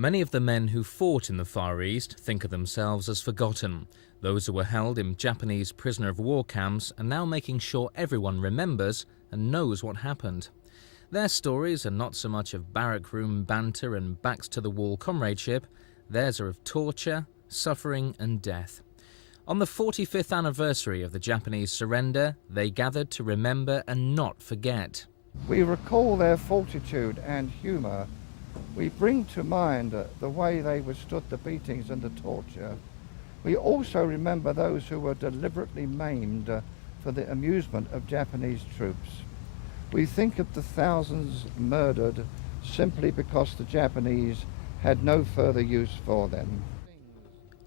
Many of the men who fought in the Far East think of themselves as forgotten. Those who were held in Japanese prisoner of war camps are now making sure everyone remembers and knows what happened. Their stories are not so much of barrack room banter and backs-to-the-wall comradeship. Theirs are of torture, suffering and death. On the 45th anniversary of the Japanese surrender, they gathered to remember and not forget. We recall their fortitude and humour. We bring to mind the way they withstood the beatings and the torture. We also remember those who were deliberately maimed for the amusement of Japanese troops. We think of the thousands murdered simply because the Japanese had no further use for them.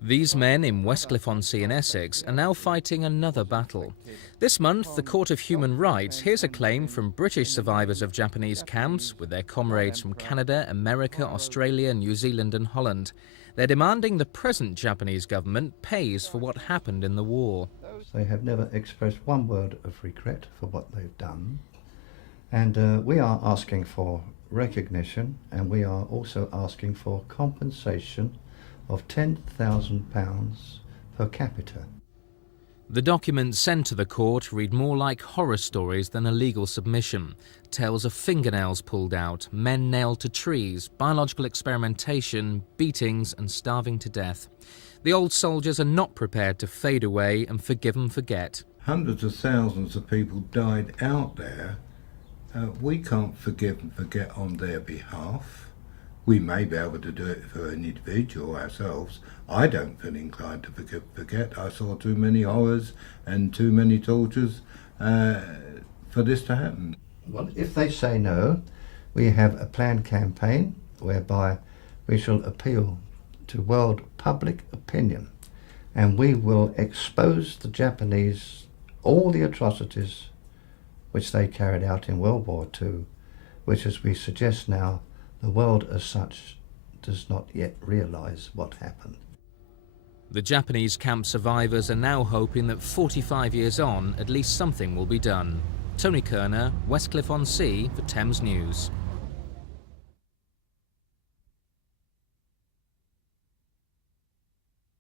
These men in Westcliff-on-Sea in Essex are now fighting another battle. This month, the Court of Human Rights hears a claim from British survivors of Japanese camps with their comrades from Canada, America, Australia, New Zealand and Holland. They're demanding the present Japanese government pays for what happened in the war. They have never expressed one word of regret for what they've done. And we are asking for recognition, and we are also asking for compensation of £10,000 per capita. The documents sent to the court read more like horror stories than a legal submission. Tales of fingernails pulled out, men nailed to trees, biological experimentation, beatings and starving to death. The old soldiers are not prepared to fade away and forgive and forget. Hundreds of thousands of people died out there. We can't forgive and forget on their behalf. We may be able to do it for an individual ourselves. I don't feel inclined to forget. I saw too many horrors and too many tortures for this to happen. Well, if they say no, we have a planned campaign whereby we shall appeal to world public opinion, and we will expose the Japanese all the atrocities which they carried out in World War II, which, as we suggest now, the world as such does not yet realise what happened. The Japanese camp survivors are now hoping that 45 years on, at least something will be done. Tony Kerner, Westcliff-on-Sea for Thames News.